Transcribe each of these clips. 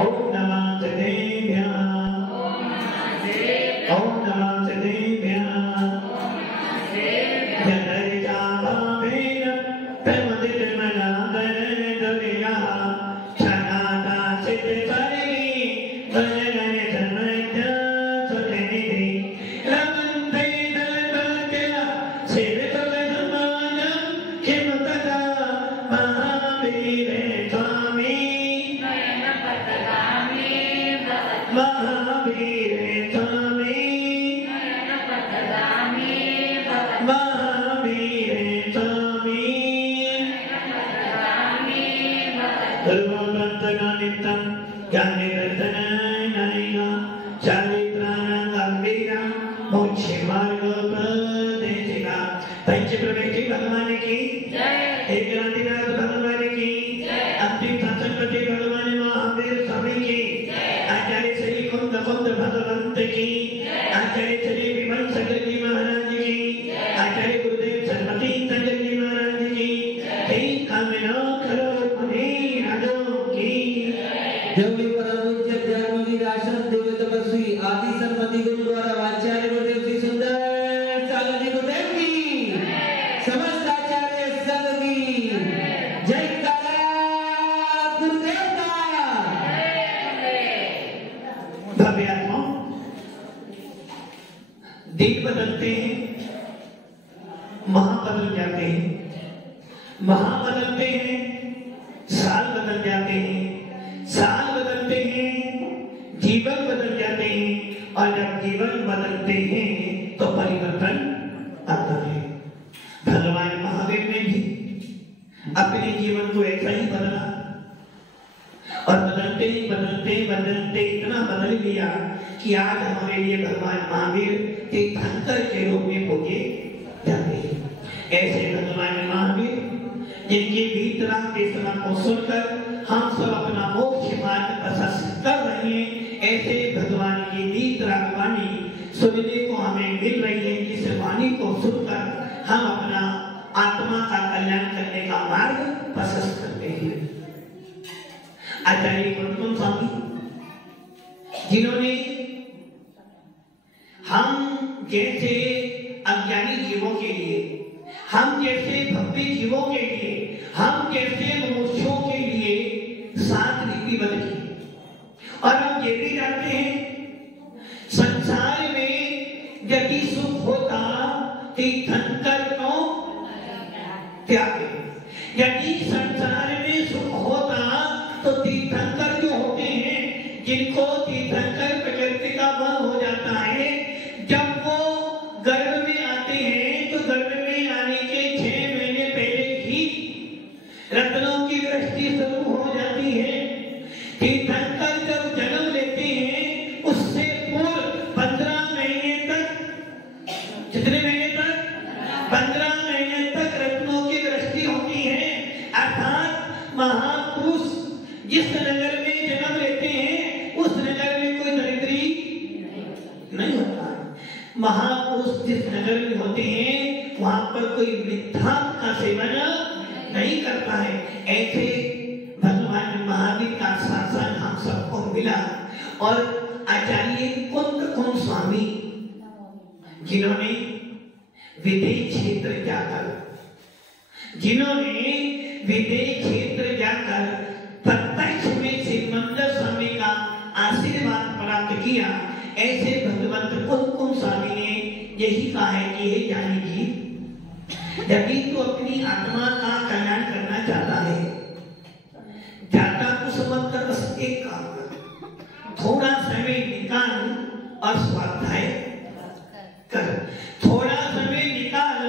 ओम नमः देव्या ओम नमः देव्या जनरिजा भावेन प्रमदित मनादन दुर्या क्षणाता सिद्ध करेगी भजन धर्मज्ञ सुजनिधि रमन्ते दलदलत्या सेवितवधमानं किं तदा महावीरे स्वामी महावीरे स्वामी महावीरे स्वामी सर्वभक्तगणितं ज्ञानवर्धनाय चारित्राणां गंभीरा मोक्षमार्गोपदेशिका पंचप्रवेशी भगवान की जय एकनाथनाथ भगवान की जय अंतिम शासनपति भगवान महावीर स्वामी की आचार्य श्री कुंद भगवंत की आचार्य श्री विमल सगर जी महाराज की आचार्य गुरुदेव सरस्वती संजय जी महाराज की जय कामना करो मुनि राजों की जय परमपूज्य ध्यानयोगी आश्रम देव तपस्वी आदि सरस्वती गुरु द्वारा आचार्य गुरुदेव श्री सुंदर सागर जी गुरुदेव की समस्त आचार्य संघ की जय काला गुरुदेव का भव्य आत्मा दिन बदलते हैं महा बदल जाते हैं महा बदलते हैं साल बदल जाते हैं साल बदलते हैं जीवन बदल जाते हैं और जब जीवन बदलते हैं तो परिवर्तन आता है भगवान महावीर ने भी अपने जीवन को ऐसा ही बदला और बदलते बदलते इतना बदल गया कि आज हमारे लिए भगवान महावीर तीर्थंकर के रूप में पूजे जाते हैं। ऐसे भगवान महावीर जिनकी भीतरा तीसरा को सुनकर हम सब अपना मोक्ष मार्ग प्रशस्त कर रहे हैं, ऐसे भगवान की भीतरा वाणी सुनने को हमें मिल रही है, जिस वाणी को सुनकर हम अपना आत्मा का कल्याण करने का मार्ग प्रशस्त करते हैं। आचार्य कुंतम स्वामी जिन्होंने हम जैसे अज्ञानी जीवों के लिए, हम जैसे भक्ति जीवों के लिए, हम जैसे मनुष्यों के लिए 7 नीति बदली और हम ये भी जानते हैं संसार में यदि सुख होता तीर्थंकर को त्यागे, यदि संसार में सुख होता तो तीर्थंकर जो होते हैं जिनको तीर्थंकर प्रकृति का मन हो जाता है, जब वो गर्भ में आते हैं तो गर्भ में आने के 6 महीने पहले ही रत्नों की वृष्टि शुरू हो जाती है। तीर्थंकर जब जन्म लेते हैं उससे पूर्व 15 महीने तक, कितने महीने तक? 15 महीने तक रत्नों की वृष्टि होती है। अर्थात महापुरुष जिस नगर में जन्म लेते हैं उस नगर में कोई दरिद्री नहीं होता है। महापुरुष जिस नगर में होते हैं वहां पर कोई मिथ्या का सेवन नहीं करता है। ऐसे भगवान महावीर का शासन हम सबको मिला और आचार्य कुंद स्वामी जिन्होंने विदेश क्षेत्र जाकर प्रत्यक्ष में श्रीमंदर स्वामी का आशीर्वाद प्राप्त किया, ऐसे भगवंत कुंद स्वामी ने यही कहा है कि हे ज्ञानी जी, यदि तू अपनी आत्मा का कल्याण करना चाहता है, ज्यादा कुछ मत कर, बस एक काम कर, थोड़ा समय निकाल और स्वाध्याय कर, थोड़ा समय निकाल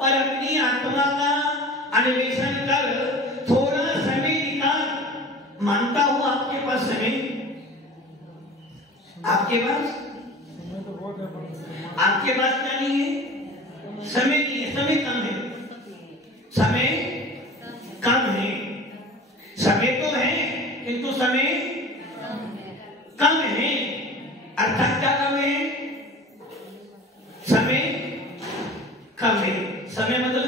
और अपनी आत्मा का अन्वेषण कर, थोड़ा समय निकाल। मानता हूं आपके पास समय, आपके पास क्या नहीं है? समय नहीं है, समय कम है, समय कम है, समय तो है किंतु समय कम है। अर्थात क्या कम है? समय कम है। समय मतलब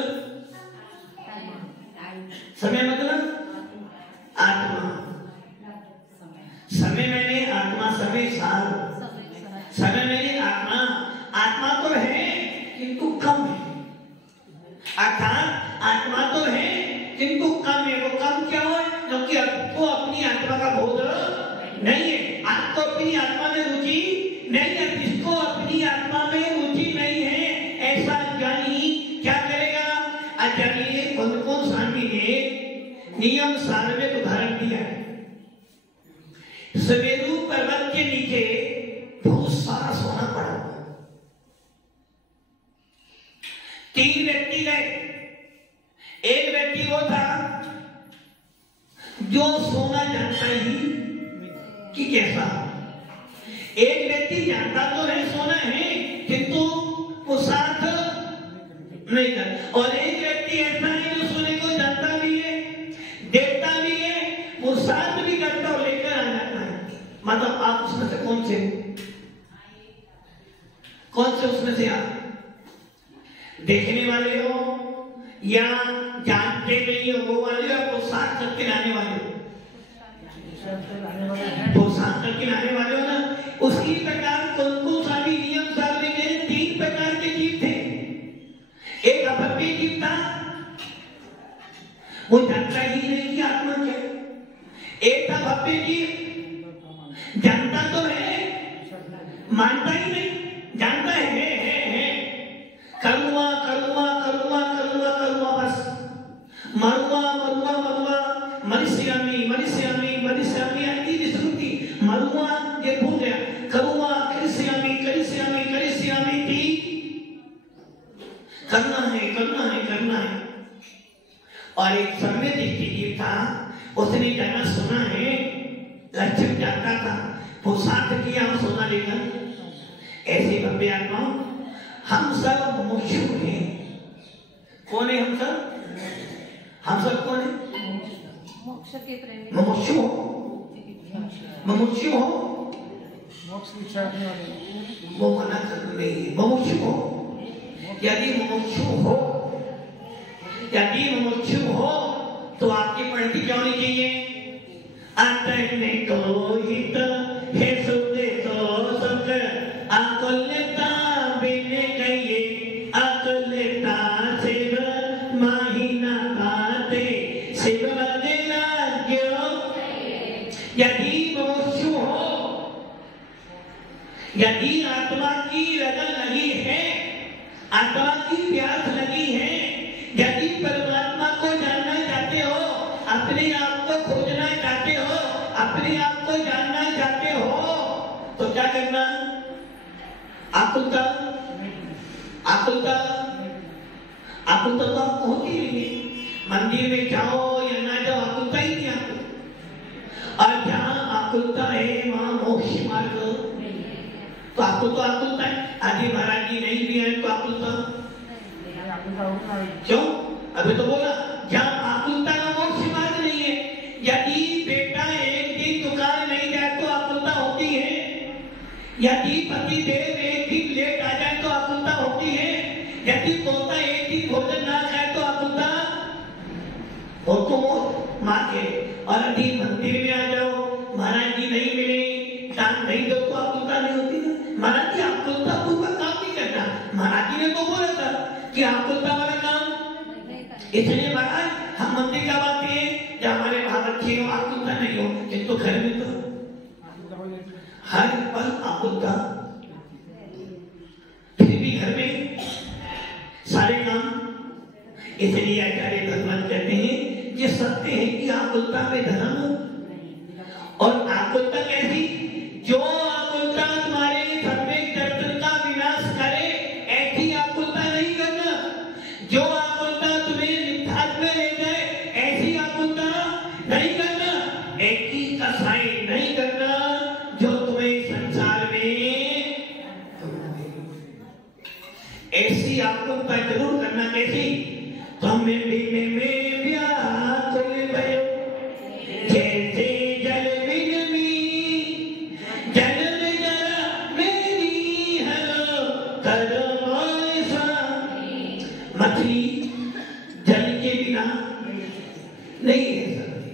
आत्मा। समय मैंने आत्मा, समय सार, समय मैंने आत्मा, आत्मा तो है किंतु कम है। अर्थात आत्मा तो है किंतु कम है। वो कम क्या है? क्योंकि आपको अपनी आत्मा का बोध नहीं है, आपको अपनी आत्मा में रुचि नहीं है। जिसको अपनी आत्मा में रुचि नहीं है, ऐसा अज्ञानी क्या करेगा? अज्ञानी कौन स्वामी ने नियम सार में उदाहरण दिया है। सवेरू पर्वत के नीचे बहुत सारा सोना पड़ा हुआ, 3 व्यक्ति गए। एक व्यक्ति वो था जो सोना जानता ही कि कैसा, एक व्यक्ति जानता तो है सोना है किंतु वो साथ नहीं कर, और एक व्यक्ति ऐसा है जो सोने को जानता भी है, देखता भी है, वो साथ भी करता और लेकर आ जाता है। मतलब आप उसमें से कौन से उसमें से आप देखने वाले हो या जानते नहीं हो वो वाले हो, आपको साथ करके लाने वाले हो, तो साथ करके लाने वाले हो ना। उसकी प्रकार कौन सा भी नियम सार में 3 प्रकार के जीव थे। एक अभव्य जीव था, वो जानता ही नहीं कि आत्मा क्या है। एक था भव्य जीव, जानता तो है, मानता ही नहीं, जानता है करूँगा बस, मरुआ मनुष्यामी ऐसी श्रुति, मरुआ ये भूल गया, करूँगा करिष्यामी थी, करना है। और एक समय देखिए था, उसने जाना सुना है, लक्ष्य जानता था, वो साथ किया और सोना लेकर। ऐसे भव्य आत्मा हम सब मुमुक्षु हैं। कौन है हम सब कौन है? मोक्ष के प्रेमी, मुमुक्षु हो, मोक्ष की इच्छा रखने वाले, वो मना कर रही है। मुमुक्षु हो, यदि मुमुक्षु हो तो आपकी पंक्ति क्या होनी चाहिए? अतने तो हित हे सुदे तो सक अकुलता बिने कहिए, अकुलता शिव माहिना काते शिव बने लाग्यो। यदि मुमुक्षु हो, यदि आत्मा की लगन लगी है, आत्मा की प्यास लगी है, यदि परमात्मा को जानना चाहते हो, अपने आप को खोजना चाहते हो, अपने आप को जानना चाहते हो, तो क्या करना? आकुलता तो आपको होती नहीं है। मंदिर में जाओ या ना जाओ, आकुलता ही नहीं आपको। और जहाँ आकुलता है वहाँ मोक्ष मार्ग, तो आपको तो आकुलता है। आदि महाराज जी नहीं भी है तो आकुलता क्यों? अभी तो बोला जहाँ आकुलता का मोक्ष मार्ग नहीं है। यदि बेटा एक दिन दुकान नहीं जाए तो आकुलता होती है, यदि पति देव एक दिन लेट आ जाए तो आकुलता होती है, यदि पोता एक दिन भोजन ना खाए तो आकुलता हो तो मार के। और यदि मंदिर में आ जाओ, महाराज जी नहीं मिले, दान नहीं दो तो आकुलता नहीं होती ना। महाराज जी आकुलता पूर्वक काम नहीं करना, महाराज जी ने तो बोला था कि आकुलता वाला काम, इसलिए महाराज हम मंदिर का बात है जब हमारे भाव अच्छे हो, आकुलता नहीं हो, किंतु घर में तो हर पल आकुलता, फिर भी घर में सारे काम। इसलिए आचार्य भगवान कहते हैं ये सत्य है कि आकुलता में धर्म, और आकुलता कैसी? जो आकुलता तुम्हारे सम्यक दर्शन का विनाश करे, ऐसी आकुलता नहीं करना। जो आकुलता तुम्हें निधान में ले जाए, ऐसी आकुलता नहीं करना। ऐसी कसाई नहीं करना जो तुम्हें संसार में, ऐसी आकुलता जरूर करना। कैसी? तुम्हें बिने में व्याकुल भयो, जैसे जल बिन मी, जल में जरा मेरी हरो करो ऐसा। मछली जल के बिना नहीं रह सकती,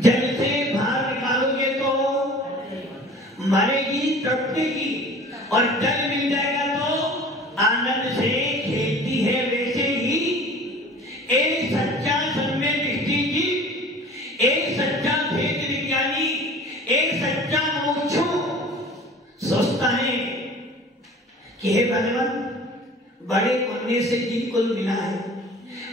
जल से बाहर निकालोगे तो मरेगी तड़पेगी, और जल मिल जाएगा तो आनंद से खेलती है। वैसे ही एक सच्चा सम्य दृष्टि जी, एक सच्चा भेद विज्ञानी, एक सच्चा मोक्षु सोचता है कि हे भगवान, बड़े पुण्य से जिनको मिला है,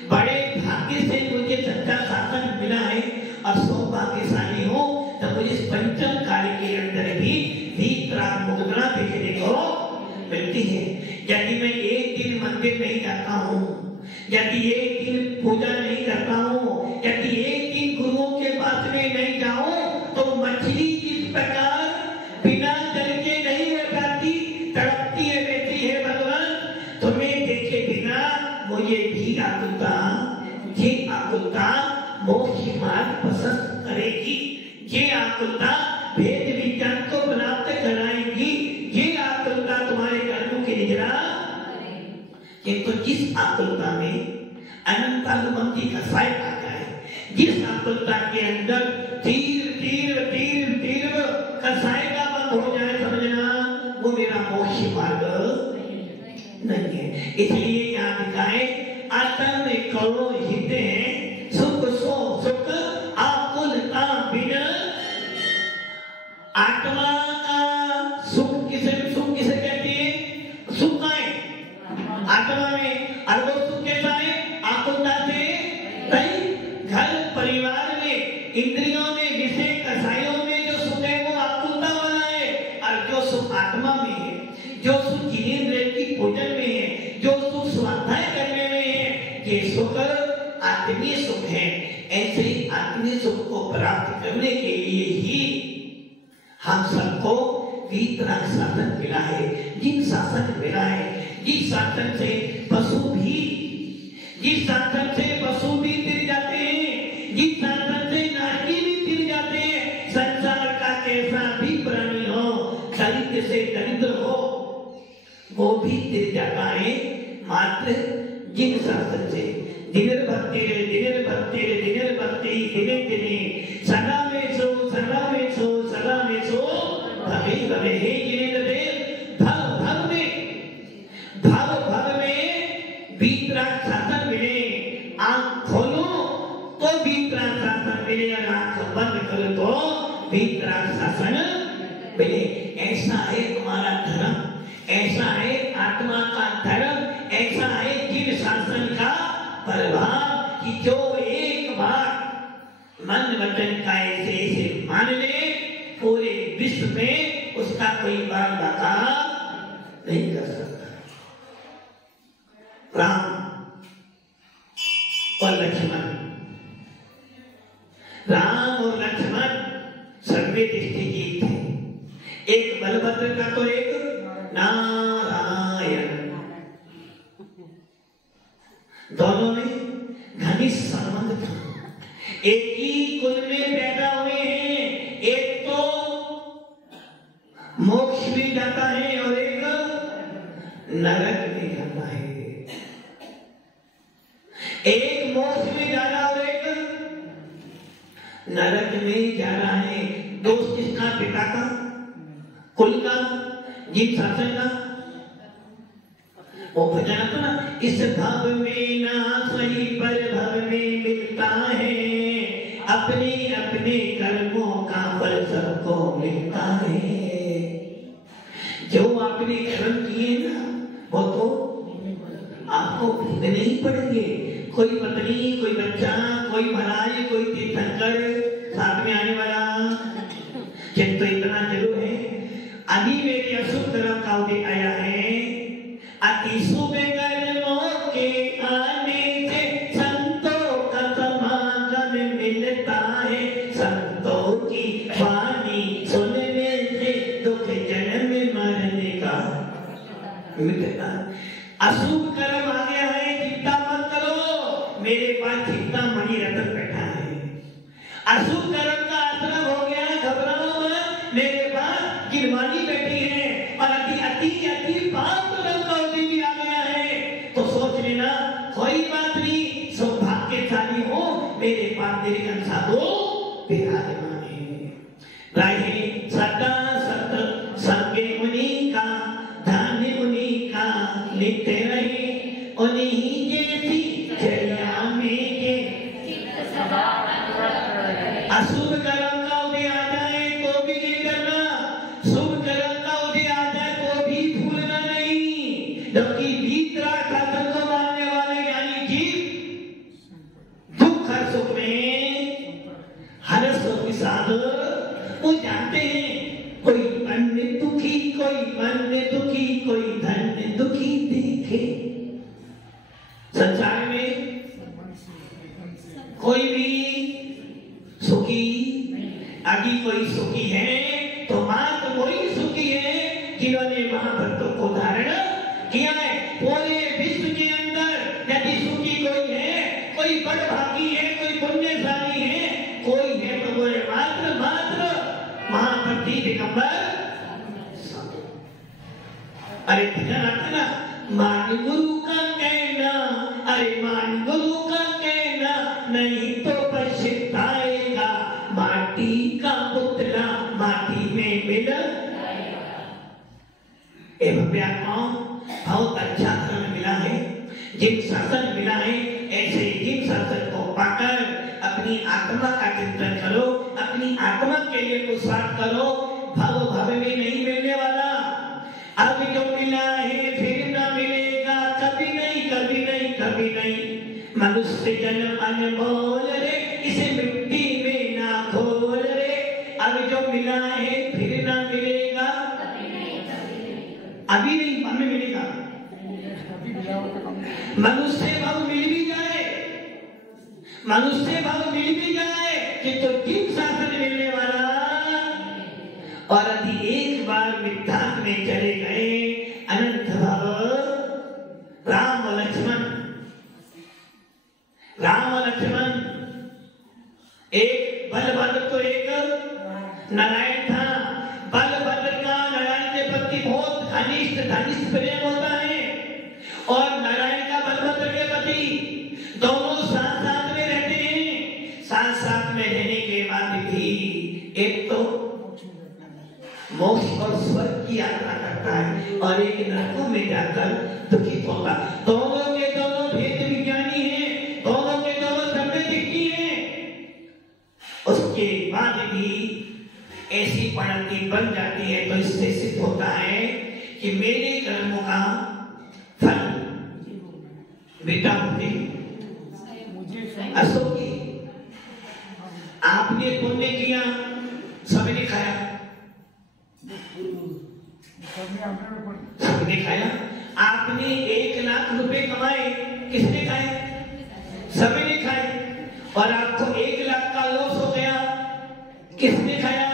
बड़े भाग्य से मुझे सच्चा शासन मिला है, और सौभाग्यशाली हो तो मुझे इस पंचम काल के अंदर भी मुद्रा देखने को मिलती है। यदि मैं एक दिन मंदिर नहीं जाता हूँ, यदि एक दिन पूजा नहीं करता हूँ, यदि एक दिन गुरुओं के पास में नहीं जाऊं, तो मछली जिस प्रकार बिना जल के नहीं रह जाती, तड़पती है, रहती है भगवान, तुम्हें देखे बिना मुझे भी आकुलता, ये आकुलता मोक्ष मार्ग पसंद करेगी, ये आकुलता भेद विज्ञान को प्राप्त कराएगी, ये आकुलता तुम्हारे कर्मों की निगरा। किंतु जिस आकुलता में अनंतानुबंधी का साय आता है, जिस आकुलता के अंदर तीर तीर तीर तीर कसाय का बंद हो जाए, समझना वो मेरा मोक्ष मार्ग नहीं है। इसलिए यहाँ लिखा है, आत्म में करो हिते हैं, सुख सो सुख आकुलता बिना। आत्मा का सुख किसे कहते हैं? सुख का है आत्मा में, और वो सुख कैसा है? आकुलता से। घर परिवार में, इंद्रियों में, विषय कसायों में जो सुख है वो आकुलता वाला है, और जो सुख आत्मा में है, जो सुख जिनेंद्रिय की पूजन में है, जो सुख स्वाध्याय करने में है, ये सुख आत्मीय सुख है। ऐसे आत्मीय सुख को प्राप्त करने के लिए ही हम सबको वीतराग शासन मिला है। जिन शासन मिला है, जिस शासन से पशु भी, जिस शासन से पशु भी तिर जाते हैं, जिस शासन से नारी भी तिर जाते हैं, संसार का कैसा भी प्राणी हो, दरिद्र से दरिद्र हो, वो भी तिर जाता है, मात्र जिन शासन से दिनेर भक्ति दिने दिने सदा में सो भवे भवे हे जिनेंद्र देव, भव में वीतराग शासन मिले। आंख खोलो तो वीतराग शासन मिले, और आंख बंद करो तो वीतराग शासन मिले। ऐसा है तुम्हारा धर्म, ऐसा है आत्मा का धर्म, ऐसा है जीव शासन का प्रभाव, कि जो एक बार मन वचन का ऐसे मान ले, पूरे विश्व में उसका कोई बार बाका नहीं कर सकता। राम और लक्ष्मण, राम और लक्ष्मण सर्वे दृष्टि जीत थे। एक बलभद्र का तो एक नारायण, दोनों में घनिष्ठ संबंध था। एक ही कुल में पैदा हुए हैं, एक तो मोक्ष में जाता है और एक नरक में जाता है। एक मोक्ष में जा रहा और एक नरक में जा रहा है। दोष किसका? पिता का, कुल का, जीव शासन का। वो भजन तो ना, इस भव में ना सही पर भव में मिलता है, अपने अपने कर्मों का फल सबको मिलता है। जो आपने कर्म किए ना, वो तो आपको भोगने ही पड़ेंगे। कोई पत्नी, कोई बच्चा, कोई महाराज, कोई तीर्थंकर साथ में आने वाला, किंतु इतना जरूर है, अभी मेरे अशुभ कर्म का उदय आया है। अति शुभ कर्मों के आने से संतों का समागम मिलता है, संतों की वाणी सुनने से दुख जन्म मरने का मिलता। अशुभ कर्म आ गया है, चिंता मत करो, मेरे पास चिंतामणि रतन बैठा है। अशुभ कर्म का असर हो गया, घबराओ मत, मेरे पास गिरवानी बैठी है। और अति अति अति पाप कर्म का उदय भी आ गया है, तो सोच लेना कोई बात नहीं, सौभाग्यशाली हो, मेरे पास तेरे अंसा दो विराजमान है। राहे सदा सत वो जानते हैं कोई मन दुखी, कोई मन दुखी, कोई धन दुखी देखे। संसार में कोई भी सुखी, अभी कोई सुखी है तो मात्र वही सुखी है जिन्होंने महाभक्तों को धारण किया है। पूरे विश्व के अंदर यदि सुखी कोई है, कोई बड़भागी है, कोई पुण्यशाली है, कोई है तो वो मात्र मात्र महाभक्ति दिगंबर। अरे भजन आता ना, मान गुरु का कहना, अरे मान गुरु का कहना, नहीं तो पछताएगा, माटी का पुतला माटी में मिल एवं व्यात्माओं बहुत अच्छा धर्म मिला है, जिन शासन मिला है, ऐसे जिन शासन को पाकर अपनी आत्मा का चिंतन करो, अपनी आत्मा के लिए पुरुषार्थ करो। भव भव में नहीं मिलने वाला, अब जो मिला है फिर ना मिलेगा, कभी नहीं, कभी नहीं, कभी नहीं। मनुष्य जन्म अनमोल रे, इसे मिट्टी में ना खोल रे, अब जो मिला है फिर ना मिलेगा, अभी नहीं, हमें मिलेगा। मनुष्य भाव मिल भी जाए, मनुष्य भाव मिल भी जाए कि तो जिन शासन मिलने वाला, और यदि एक बार मिथ्यात्व में चले गए, अनंत भाव, राम और लक्ष्मण, राम और लक्ष्मण, एक बलभद्र तो एक नारायण था। बलभद्र का नारायण के प्रति बहुत घनिष्ठ घनिष्ठ प्रेम होता है, और नारायण का बलभद्र के प्रति दोनों साथ साथ में रहते हैं। साथ साथ में रहने के बाद भी एक तो मोक्ष और स्वर्ग की यात्रा करता है, और एक नरकों में जाकर दुखित होगा। दोनों के दोनों भेद विज्ञानी हैं, दोनों के दोनों धर्म दिखती हैं। उसके बाद भी ऐसी परिणति बन जाती है तो इससे सिद्ध होता है कि मेरे कर्मों का फल बेटा होते अशोकी। आपने पुण्य किया, सबने खाया, सबने खाया। आपने 1 लाख रुपए कमाए, किसने खाए? सबने खाए। और आपको 1 लाख का लॉस हो गया, किसने खाया?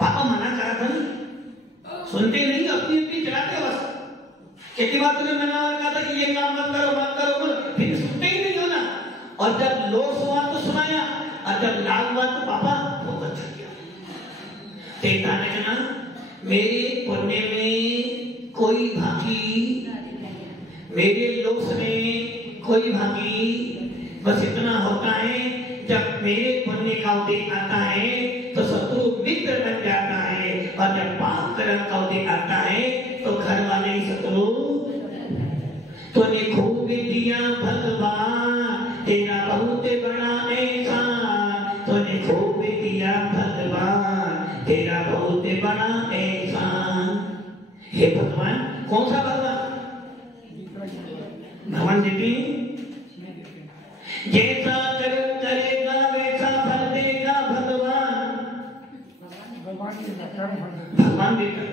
पापा मना करा था ना, सुनते नहीं, अपनी अपनी चलाते बस। कितनी बात तुमने मना कहा था कि ये काम मत करो, मत करो, मत, फिर सुनते ही नहीं हो ना। और जब लॉस हुआ तो सुनाया, और जब लाभ हुआ तो पापा बहुत अच्छा किया। देखा ने कहा मेरे पुण्य में कोई भागी, मेरे लोस में कोई भागी। बस इतना होता है, जब मेरे पुण्य का उदय आता है तो शत्रु मित्र बन जाता है, और जब पाप कर्म का उदय आता है तो घर वाले ही शत्रु। तूने खूब दिया भगवान, तेरा बहुत बड़ा एहसान। तूने खूब दिया भगवान, तेरा बहुत बड़ा एहसान। हे भगवान, कौन सा भगवान? भगवान देते जैसा कर्म करेगा वैसा फल देगा भगवान। भगवान देता है,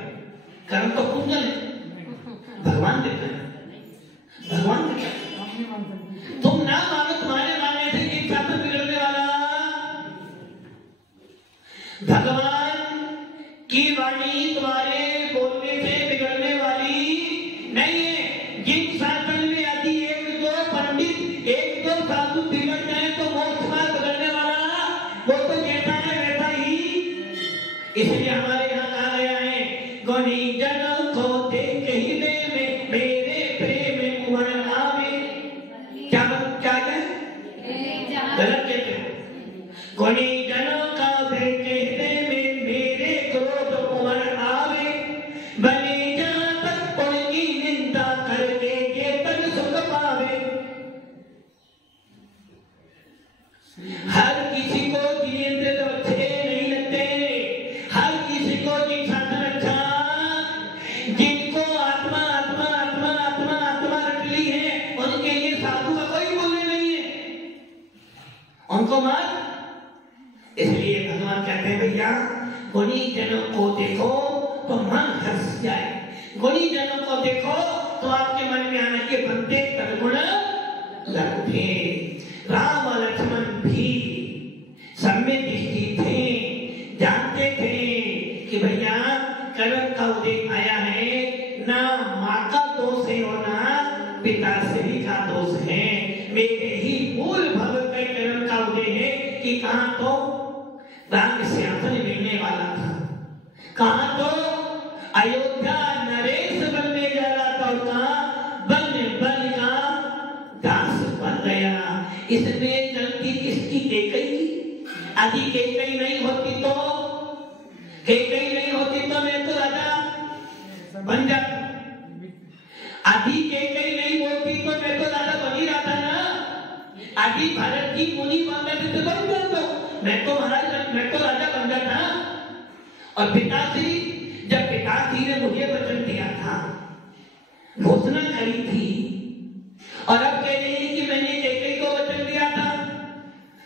कर्म तो कुंजल है, भगवान देता है, भगवान देता है। तुम ना मानो, तुम्हारे मानने से एक साथ बिगड़ने वाला। भगवान की वाणी तुम्हारे बोलने से बिगड़ने वाली नहीं है। जिन शासन में यदि 1-2 पंडित, 1-2 साधु बिगड़ जाए तो मोक्ष मार्ग बिगड़ने वाला वो तो जैसा है वैसा ही। इसलिए हमारे यहाँ कहा गया है, गुणी जनों को देख ही दे में मेरे प्रेम कुंवर आवे। क्या है? गलत कहते हैं। गुणी जनों का देख दे में मेरे क्रोध कुंवर आवे। बने जहाँ तक उनकी निंदा करके ये तन सुख पावे। हर किसी को जिएंद्र तो अच्छे नहीं लगते, हर किसी जन्म को देखो तो आपके मन में आना कि बनते तदगुण लगे। राम और लक्ष्मण भी सम्यक दृष्टि थे, जानते थे कि भैया कर्म का उदय आया है, ना माँ का दोष है और ना पिता श्री का दोष है, मेरे ही मूल भगत के कर्म का उदय है कि कहाँ तो राम सिंहासन मिलने वाला था, कहाँ तो अयोध्या नरेश बनने जा रहा था और कहाँ बन का दास बन गया। इसमें गलती किसकी? कैकेयी की। आदि कैकेयी नहीं होती तो मैं तो राजा बन जाता, आदि कैकेयी नहीं बोलती तो मैं तो राजा बन ही रहा था ना, आदि भारत की मुनि बन जाते तो बन जाता, मैं तो महाराज, मैं तो राजा बन जाता। और पिताश्री, जब पिताश्री ने मुझे वचन दिया था, घोषणा करी थी, और अब कह रहे हैं कि मैंने कैकेयी को वचन दिया था,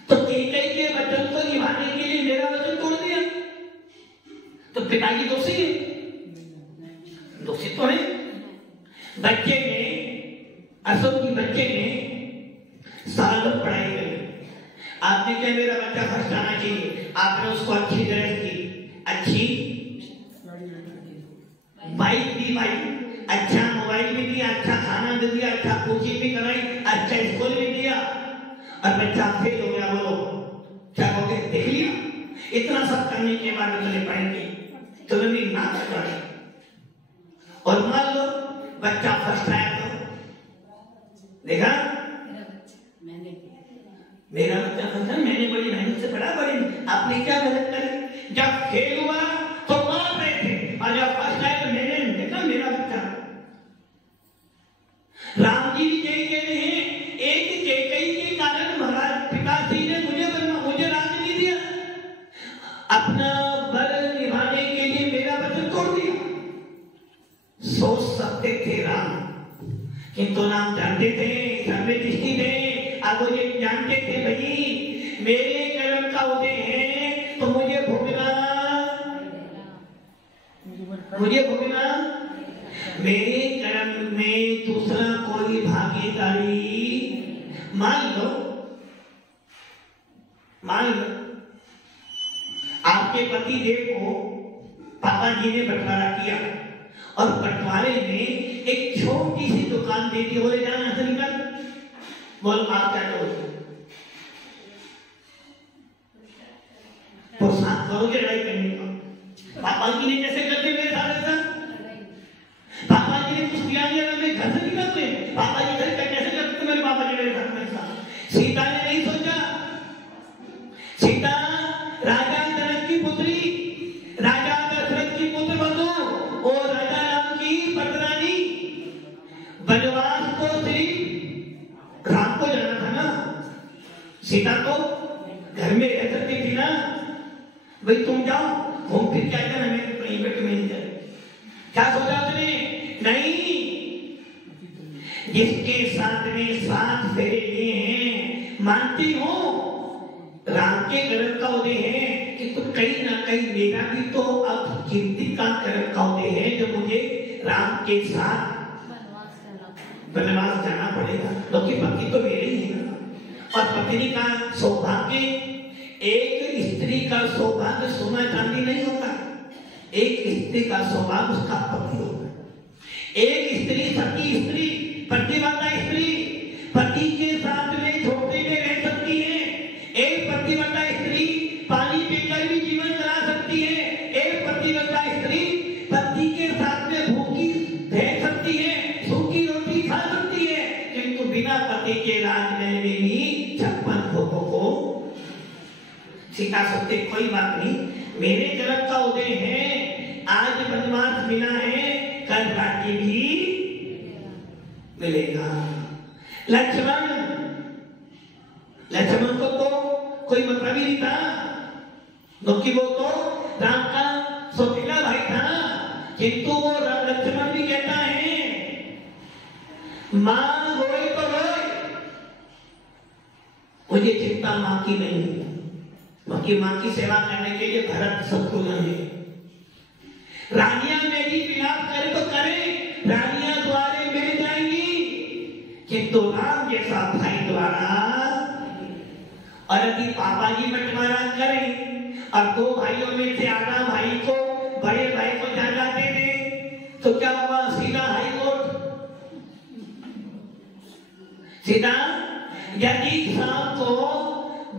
तो कैकेयी के वचन को निभाने के लिए मेरा वचन तोड़ दिया, तो पिताजी दोषी है? दोषी तो है। बच्चे ने, अशोक की बच्चे ने साल भर पढ़ाई करी, आपने कहा मेरा बच्चा फर्स्ट आना चाहिए, आपने उसको अच्छी ड्रेस दी, अच्छी बाइक दी, अच्छा मोबाइल भी दिया, अच्छा खाना भी दिया, अच्छा कोचिंग भी कराई, अच्छा स्कूल भी दिया, और बच्चा फेल हो गया। बोलो क्या कहोगे? देख लिया, इतना सब करने के बाद चले पढ़ेंगे तो भी ना पढ़े। और मान लो बच्चा फर्स्ट आया तो देखा मेरा बच्चा फर्स्ट, मैंने बड़ी मेहनत से पढ़ा, बड़ी आपने क्या मेहनत करी? जब फेल हुआ तो मार रहे थे, और जब फर्स्ट आया तो मैंने देखा मेरा बच्चा। राम जी भी यही कह रहे हैं, एक कैकेयी के कारण महाराज पिताजी ने मुझे राज्य नहीं दिया, अपना बल निभाने के लिए मेरा वचन तोड़ दिया। सोच सकते थे राम, किंतु राम जानते थे, समय दृष्टि थे, अब मुझे जानते थे भाई मेरे कर्म का उदय है तो मुझे भोगना, मेरे कर्म में दूसरा कोई भागीदारी। मान लो आपके पति देव को पापा जी ने बंटवारा किया, और बंटवारे में एक छोटी सी दुकान दे दी, बोले जाना से निकल, बोल आप क्या करोगे? प्रोत्साहन करोगे लड़ाई करने का? पापा जी ने कैसे करते मेरे साथ ऐसा? पापा जी ने कुछ किया नहीं, मैं घर से निकलते, पापा जी घर का कैसे करते मेरे पापा जी मेरे साथ में ऐसा? सीता ने नहीं सोचा, सीता राजा जनक की पुत्री, राजा दशरथ की पुत्र बनो, और राजा राम की पटरानी, वनवास को सिर्फ राम को जाना था ना, सीता को घर में रह सकती थी ना, भाई तुम जाओ घूम फिर क्या जाना, मेरे प्राइवेट मैनेजर। क्या सोचा उसने? नहीं, जिसके साथ में 7 फेरे लिए हैं, मानती हूं राम के कर्म का उदय है कि तो कहीं ना कहीं मेरा भी तो अब कीर्ति का कर्म का उदय है, जो मुझे राम के साथ वनवास जाना पड़ेगा, क्योंकि पति तो मेरे ही है, और पत्नी का सौभाग्य, एक स्त्री का सौभाग्य सोना चांदी नहीं होता, एक स्त्री का सौभाग्य उसका पति होता है। एक स्त्री, सती स्त्री, पतिव्रता स्त्री पति के साथ में झोपड़ी में रह सकती है, एक पतिव्रता स्त्री पानी पीकर भी जीवन चला सकती है, एक पतिव्रता स्त्री पति के साथ में भूखी रह सकती है, सूखी रोटी खा सकती है, किंतु बिना पति के राजमहल में भी 56 भोगों को सिखा सकते। कोई बात नहीं, मेरे कर्म का उदय है, आज वनवास मिला है, कल राज्य भी मिलेगा। लक्ष्मण को तो कोई मतलब ही नहीं था, क्योंकि वो तो राम का सौतेला भाई था, किंतु वो लक्ष्मण भी कहता है मां रोए तो रोए, मुझे चिंता मां की नहीं है, बाकी मां की सेवा करने के लिए भरत शत्रुघ्न है। रानियां मेरी विलाप करे तो करे, किंतु राम जैसा भाई द्वारा, और यदि पापा जी बंटवारा करें और दो भाइयों में से आधा भाई को, बड़े भाई को ज्यादा दे दे तो क्या होगा? सीधा हाई कोर्ट, सीधा। यदि शाम को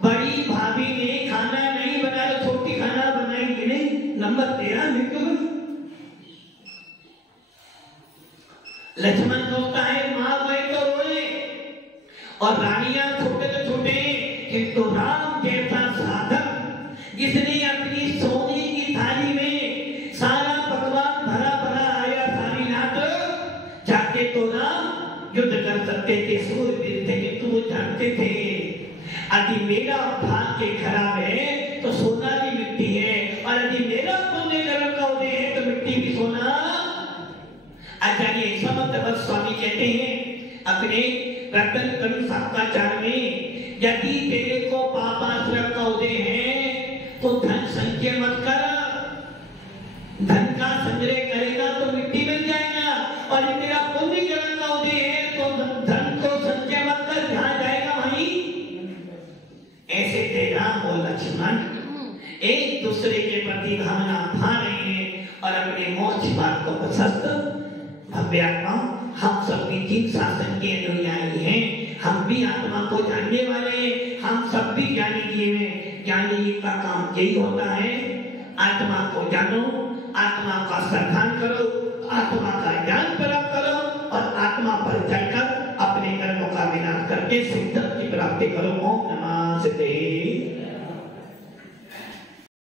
बड़ी भाभी ने खाना नहीं बनाया, छोटी खाना बनाएगी नहीं, नंबर 13 में क्यों? लक्ष्मण सोचता है मां गए तो रोए, और रानियां छोटे तो छोटे, किंतु राम जैसा साधक जिसने अपनी सोने की थाली में सारा पकवान भरा भरा आया सारी रात, जाके तो राम युद्ध कर सकते थे, सूरवीर थे, किंतु वो जानते थे यदि मेरा भाग्य खराब है तो सोना भी मिट्टी है, और यदि मेरा पुण्य कर्म का उदय है तो मिट्टी भी सोना। आचार्य समर्थवत स्वामी कहते हैं अपने रतन कवि साक्षाचार में, यदि तेरे को पापाश्रम का उदय है तो धन संचय मत कर, धन का संग्रह करेगा तो मिट्टी मिल जाएगा, और यदि तेरा पुण्य कर्म का उदय है तो धन को संचय मत कर, जहां जाएगा वहीं। ऐसे थे राम और लक्ष्मण, एक दूसरे के प्रति भावना भा रहे हैं और अपने मोक्ष मार्ग को प्रशस्त। भव्य आत्मा, हम सब भी जीव शासन के अनुयायी हैं, हम भी आत्मा को जानने वाले हैं, हम सब भी ज्ञानी जीव हैं। ज्ञानी का काम यही होता है, आत्मा को जानो, आत्मा का श्रद्धान करो, आत्मा का ज्ञान प्राप्त करो, और आत्मा पर चढ़कर अपने कर्मों का विनाश करके सिद्धि की प्राप्ति करो। ओम नमः शिवाय।